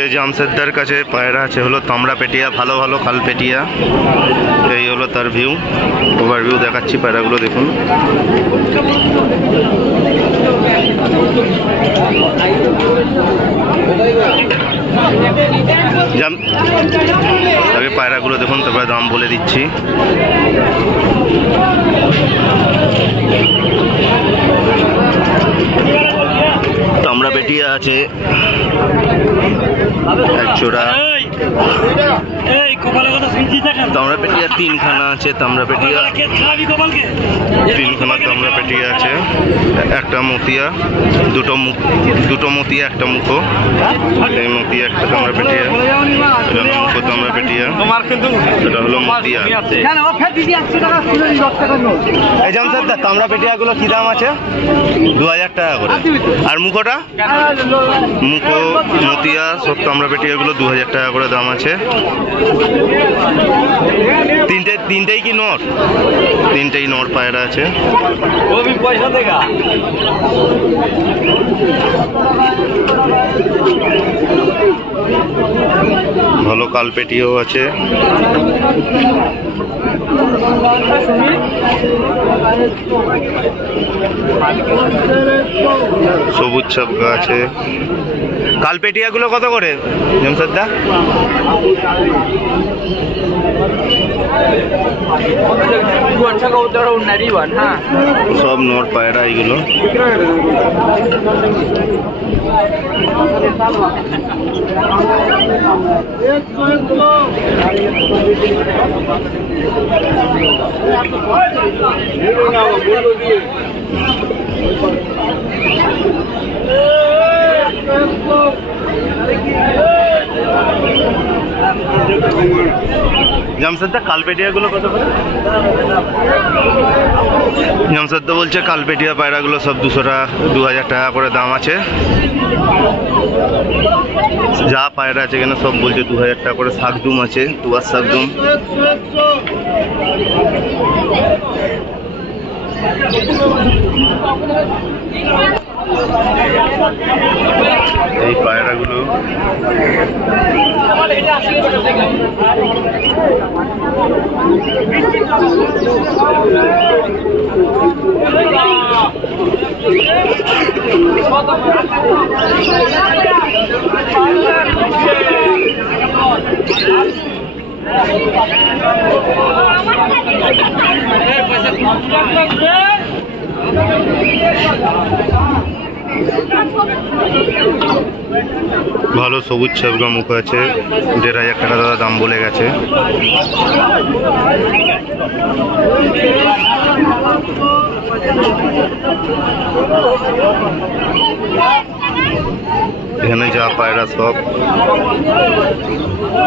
যে জামশেদদার কাছে পায়রা আছে হলো তামড়া পেটিয়া, ভালো ভালো কাল পেটিয়া। এই হলো তার ভিউ, ওভারভিউ দেখাচ্ছি পায়রাগুলো দেখুন। আগে পায়রাগুলো দেখুন, তারপরে দাম বলে দিচ্ছি। তামড়া পেটিয়া আছে এক জোড়া, তামড়া পেটিয়া তিনখানা আছে, তামড়া পেটিয়া তিনখানা তামড়া পেটিয়া আছে, একটা মতিয়া, দুটো মতিয়া একটা মুখো, এই মতিয়া একটা তামড়া পেটিয়া, এটা হলো মুখো তামড়া পেটিয়া, এটা হলো মতিয়া। এই জামশেদদা তামড়া পেটিয়াগুলো কি দাম আছে? 2000 টাকা করে। আর মুখোটা? মুখো মতিয়া সব তামড়া পেটিয়াগুলো 2000 টাকা করে দাম আছে। তিনটেই কি নর? তিনটেই নর পায়রা আছে। ভালো কালপেটিও আছে। সবুজ ছাপকা আছে। কালপেটিয়াগুলো কত করে জামশেদদা? সব নর পায়রা এইগুলো। জামশেদদা কালপেটিয়াগুলো কত করে? জামশেদদা বলছে কালপেটিয়া পায়রাগুলো সব 2000 টাকা করে দাম আছে। যা পায়রা আছে এখানে সব বলছে 2000 টাকা করে। শাকদুম আছে, তুয়ার শাকদুম। এই পায়রাগুলো ভালো সবুজ ছাপকা মুখ আছে। 1500 টাকা দাদা দাম বলে গেছে। এখানে যা পায়রা সব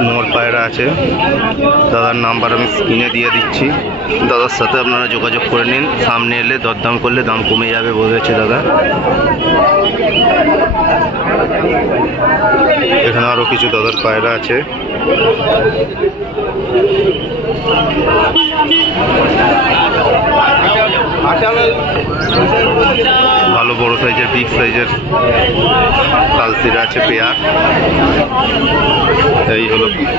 নর পায়রা আছে। দাদার নাম্বার আমি স্ক্রিনে দিয়ে দিচ্ছি, দাদার সাথে আপনারা যোগাযোগ করে নিন। সামনে এলে দরদাম করলে দাম কমে যাবে বলেছে দাদা। এখানে আরো কিছু দাদার পায়রা আছে। ভালো বড় সাইজের, বিগ সাইজের কালসিরা আছে পেয়ার। এই হলো বিগ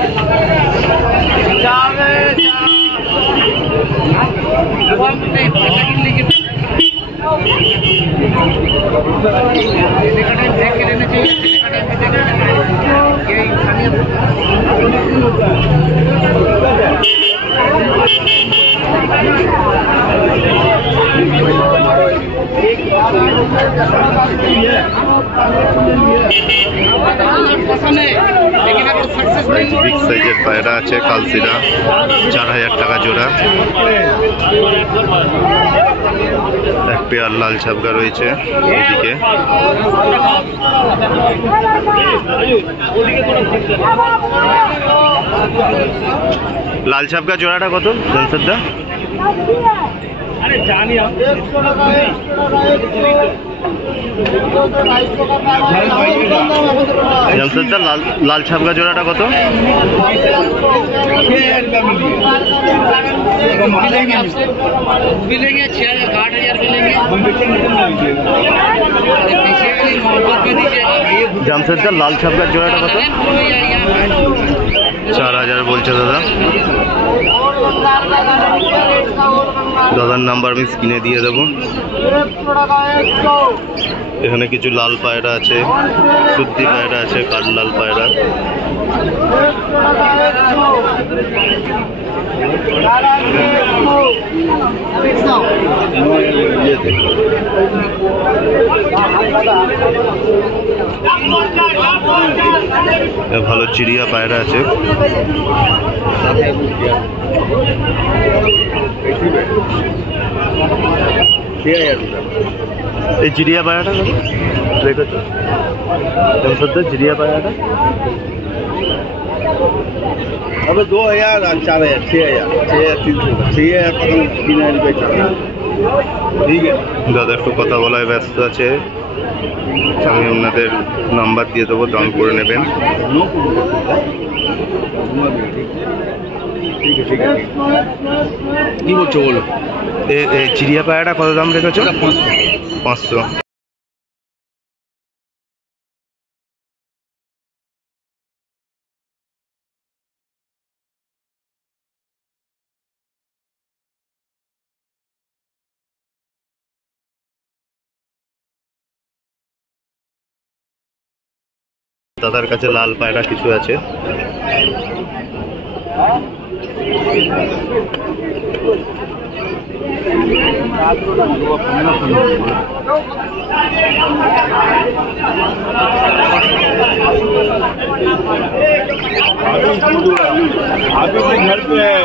সাইজের পায়রা আছে কালসিরা, 4000 টাকা জোড়া। এক পেয়ার লাল ছাপকা রয়েছে এদিকে। লাল ছাপকা জোড়াটা কত জামশেদদা? জামশেদদা লাল ছাপকা জোড়াটা কত? জামশেদদা লাল ছাপকার জোড়াটা কত? 4000 বলছে দাদা। দাদার নাম্বার আমি স্ক্রিনে দিয়ে দেবো। এখানে কিছু লাল পায়রা আছে, শুদ্ধি পায়রা আছে, কাঠলাল পায়রা। ভালো চিড়িয়া পায়রা আছে। এই চিড়িয়া পায়রাটা দেখেছো? চিড়িয়া পায়রাটা अब 2000 और 4000 6000 6300 6000 ঠিক আছে। দাদা একটু কথা বলায় ব্যস্ত আছে, আমি আপনাদের নাম্বার দিয়ে দেবো, দাম করে নেবেন। কি বলছো বলো? এই চিড়িয়া পায়রাটা কত দাম রেখেছো? 500। দাদার কাছে লাল পায়রা কিছু আছে। अभी घर पे है।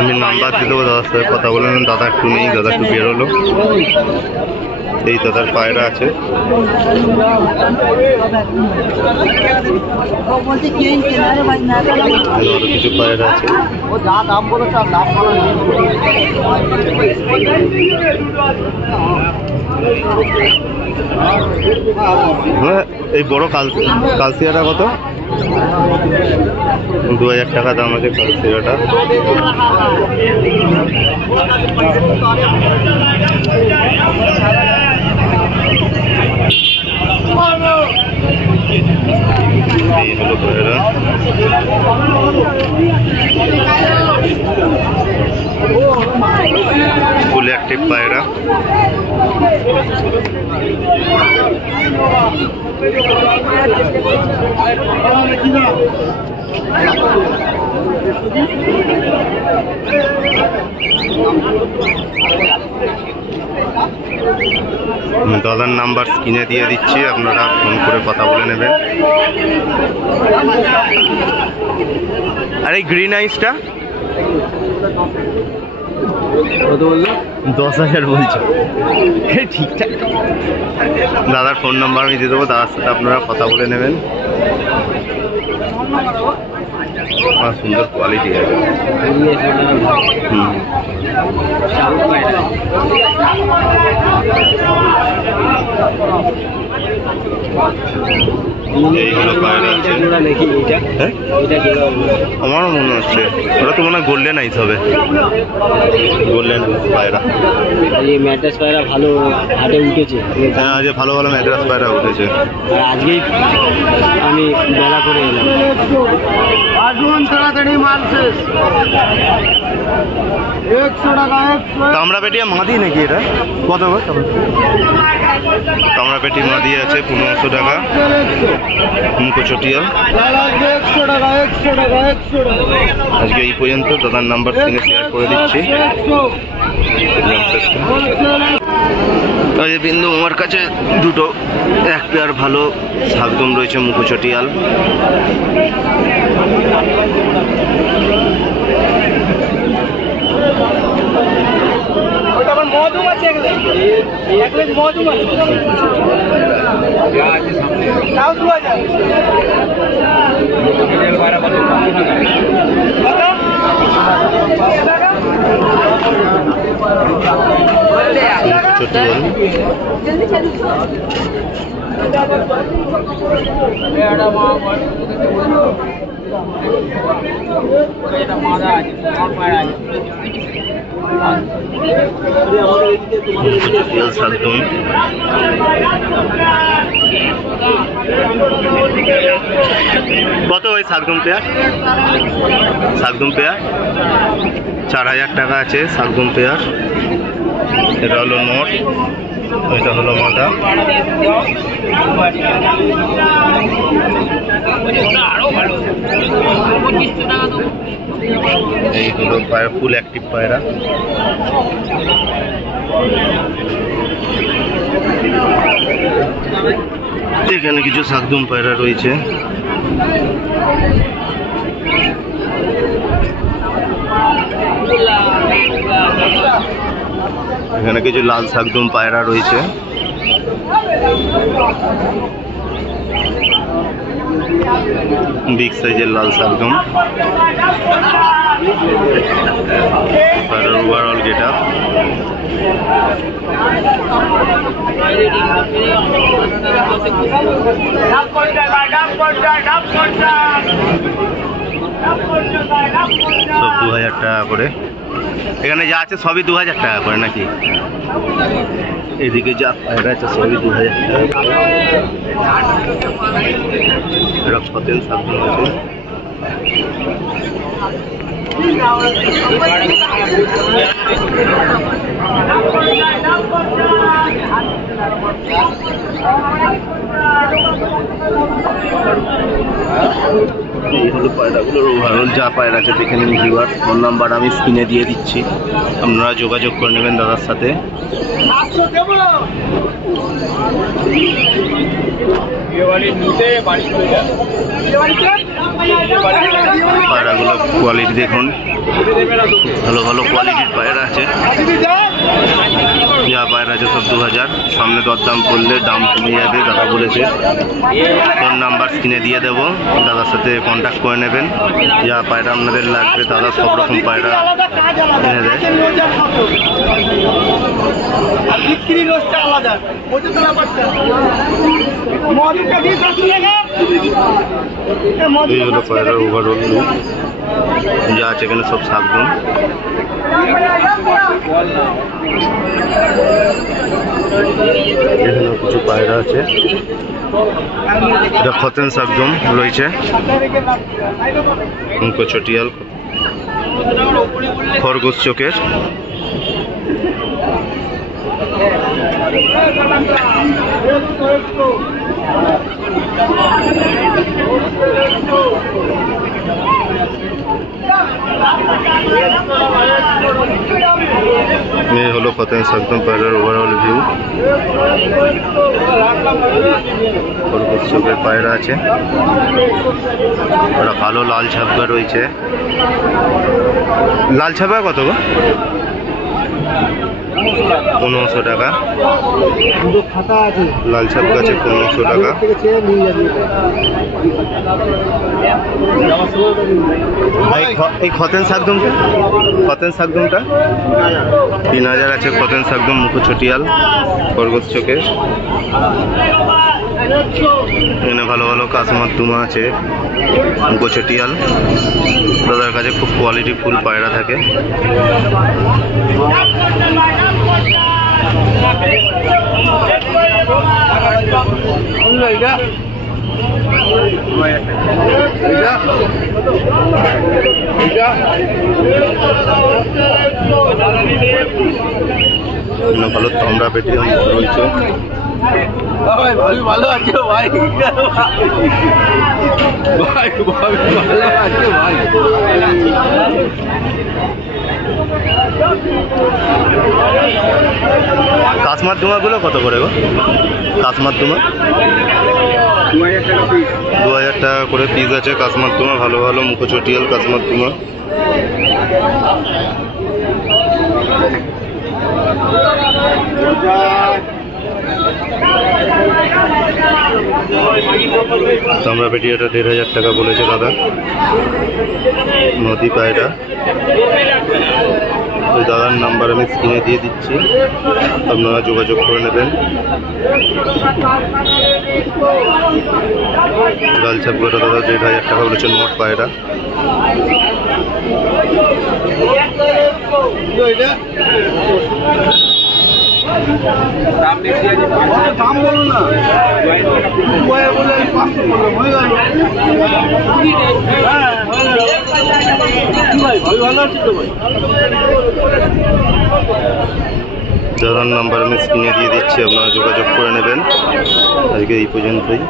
আমি নাম্বার দিয়ে দেবো, দাদার সাথে কথা বলে নেন। দাদা একটু নেই, দাদা একটু বেরোলো। এই দাদার পায়রা আছে। আরো কিছু পায়রা আছে। হ্যাঁ, এই বড় কালসিয়াটা কত? 2000 টাকা দাম আছে কালসিয়াটা। এই হলো পায়রা। ফুল অ্যাক্টিভ পায়রা। দাদার নাম্বার স্ক্রিনে দিয়ে দিচ্ছি, আপনারা ফোন করে কথা বলে নেবেন। আর এই গ্রিন আইসটা কত বললো? 10,000 বলছে। ঠিকঠাক। দাদার ফোন নাম্বার আমি দিয়ে দেবো, দাদার সাথে আপনারা কথা বলে নেবেন। সুন্দর কোয়ালিটি আছে। এইগুলো পায়রা আছে। হ্যাঁ, আমারও মনে হচ্ছে ওটা তো মনে হয় গোল্ডেন আইস হবে। গোল্ডেন পায়রা, এই ম্যাড্রাস পায়রা ভালো হাটে উঠেছে। হ্যাঁ, আজ ভালো ভালো ম্যাড্রাস পায়রা উঠেছে। আর আজকেই আমি বেলা করে এলাম। তাড়াতাড়ি মাল শেষ। 100 টাকা। কামড়া পেটিয়া মাদি নাকি এটা? কত গো? কামড়া পেটি মাদি আছে 1500 টাকা। মুখোচটিয়া 100 টাকা। আজকে এই পর্যন্ত। দাদার নাম্বার স্ক্রিনে শেয়ার করে দিচ্ছি। বিন্দু আমার কাছে দুটো এক পেয়ার ভালো একদম রয়েছে মুখোচটিয়াল। মধুম আছে, মধুম আছে। তাও 2000। চটিয়াল। চটিয়াল শালদম। কত ওই শালদম পেয়ার? শালদম পেয়ার 4000 টাকা আছে শালদম পেয়ার। এটা হলো নট, এটা হলো মাদা। এই হলো পায়রা, ফুল অ্যাক্টিভ পায়রা। এখানে কিছু শাকদুম পায়রা রয়েছে। এখানে কিছু লাল শাকদুম পায়রা রয়েছে। বিগ সাইজের লাল শাকদুম। পায়রার ওভারঅল গেট আপ। সব 2000 টাকা করে। এখানে যা আছে সবই 2000 টাকা করে নাকি? এদিকে যা পায়রা আছে সবই 2000 টাকা। এটা ফতেন শাকদুম আছে। এই হলো পায়রাগুলোর ওভারঅল যা পায়রা আছে দেখে নিন ভিউয়ার। ফোন নাম্বার আমি স্ক্রিনে দিয়ে দিচ্ছি, আপনারা যোগাযোগ করে নেবেন দাদার সাথে। পায়রাগুলো কোয়ালিটি দেখুন, ভালো ভালো কোয়ালিটির পায়রা আছে। যা পায়রা আছে সব 2000। সামনে দরদাম করলে দাম কমে যাবে দাদা বলেছে। ফোন নাম্বার স্ক্রিনে দিয়ে দেবো, দাদার সাথে কন্ট্যাক্ট করে নেবেন। যা পায়রা আপনাদের লাগবে দাদা সব রকম পায়রা এনে দেয়। এই হলো পায়রার ওভারঅল লুক। যা আছে এখানে সব শাকদম। এখানে কিছু পায়রা আছে। এটা ফতেন শাকদম রয়েছে। চটিয়াল খরগোশ চোখের। এই হলো ফতেন শাকদম পায়রার ওভারঅল ভিউ। খরগোশ চোখের পায়রা আছে। ওরা ভালো লাল ছাপা রয়েছে। লাল ছাপা কত গো? 1500 টাকা। লাল ছাপ আছে 1500 টাকা। এই খতেন শাকদমটা, খতেন শাকদমটা 3000 আছে। খতেন শাকদম মুখ চটিয়াল খরগোশ চোখে। এখানে ভালো ভালো কাশ্মার দুমা আছে মুখ চটিয়াল। দাদার কাছে খুব কোয়ালিটি ফুল পায়রা থাকে। ভালো তোমরা পেটি রয়েছে। ভালো আছে ভাই, ভালো আছে ভাই। কাশ্মার দুমাগুলো কত করে গো? কাশ্মার দুমা 2000 টাকা করে পিস আছে। কাশ্মার দুমা ভালো ভালো মুখ চটিয়াল কাশ্মার দুমা। আমরা পেটি এটা 1500 টাকা বলেছে দাদা। নদী পায়রা ওই দাদার নাম্বার আমি স্ক্রিনে দিয়ে দিচ্ছি, আপনারা যোগাযোগ করে নেবেন। লালচাপ গোটা দাদা 1,500 টাকা বলেছেন মোট পায়রা। দাম বলুন না, বলে 500 বললাম, হয়ে গেল। হ্যাঁ, হয়ে গেল। ভাই ভালো আছি তো ভাই। দাদার নাম্বার আমি স্ক্রিনে দিয়ে দিচ্ছি, আপনারা যোগাযোগ করে নেবেন। আজকে এই পর্যন্তই।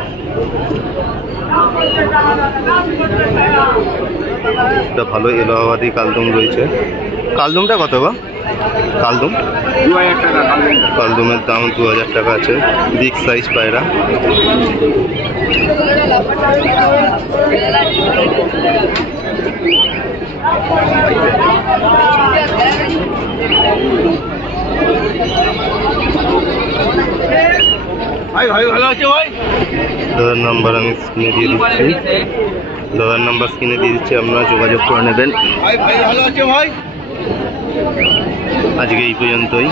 একটা ভালো এলাহাবাদি কালদম রয়েছে। কালদমটা কত গো? কালদম 2000 টাকা। কালদমের দাম 2000 টাকা আছে। বিগ সাইজ পায়রা। ভাই ভালো আছে ভাই। দাদার নাম্বার আমি স্ক্রিনে দিয়ে দিচ্ছি, দাদার নাম্বার স্ক্রিনে দিয়ে দিচ্ছি, আপনারা যোগাযোগ করে নেবেন। ভাই ভালো আছে ভাই। আজকে এই পর্যন্তই।